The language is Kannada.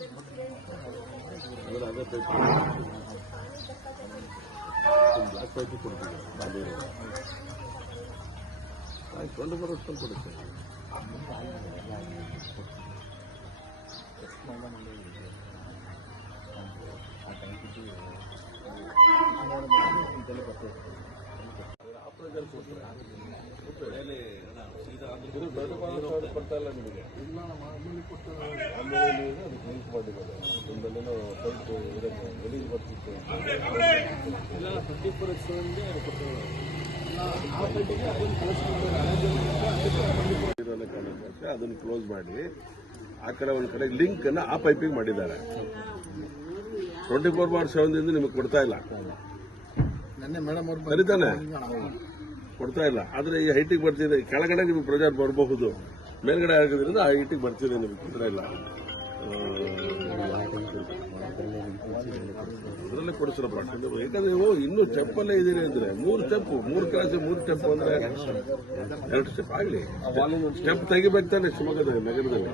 ಅಂದ್ರೆ ಅದೇ ಪೈಪ್ ಬ್ಲಾಕ್ ಪೈಪ್ ಕೊಡ್ತೀವಿ ಬಾಂಬೆ ಕೊಂಡು ಬರೋಷ್ಟು ಕೊಡುತ್ತೆ. ಕೊಡ್ತಾ ಇಲ್ಲ ನಿಮಗೆ ಇಲ್ಲ ಆಮೇಲೆ ಅದಕ್ಕೆ ಲಿಂಕ್ ಮಾಡಿದ್ದಾರೆ ಒಂದಲ್ಲೇನೋ ಪೈಪ್ ಗಲೀಜು ಬರ್ತಿತ್ತು ಇಲ್ಲ 24 ಅದನ್ನು ಕ್ಲೋಸ್ ಮಾಡಿ ಆ ಕಡೆ ಒಂದು ಕಡೆ ಲಿಂಕ್ ಅನ್ನ ಆ ಪೈಪಿಗೆ ಮಾಡಿದ್ದಾರೆ. 24/7 ನಿಮಗೆ ಕೊಡ್ತಾ ಇಲ್ಲ, ಕರೀತಾನೆ ಕೊಡ್ತಾ ಇಲ್ಲ. ಆದ್ರೆ ಈ ಹೈಟಿಗೆ ಬರ್ತಿದೆ, ಕೆಳಗಡೆ ನಿಮ್ಗೆ ಪ್ರೆಜರ್ ಬರಬಹುದು, ಮೇಲ್ಗಡೆ ಆಗಿದ್ರಿಂದ ಆ ಹೈಟಿಗೆ ಬರ್ತಿದೆ, ನಿಮ್ಗೆ ತೊಂದರೆ ಇಲ್ಲ. ಅದರಲ್ಲೇ ಕೊಡಿಸ್ರಪ್ಪ. ಯಾಕಂದ್ರೆ ನೀವು ಇನ್ನೂ ಸ್ಟೆಪ್ಪಲ್ಲೇ ಇದೀರಿ ಅಂದ್ರೆ 3 ಸ್ಟೆಪ್ 3 ಕ್ಲಾಸ್ 3 ಸ್ಟೆಪ್ ಅಂದ್ರೆ 2 ಸ್ಟೆಪ್ ಆಗಲಿ. ಸ್ಟೆಪ್ ತೆಗಿಬೇಕು ತಾನೆ ಶಿವಮೊಗ್ಗದಲ್ಲಿ ನಗರದಲ್ಲಿ.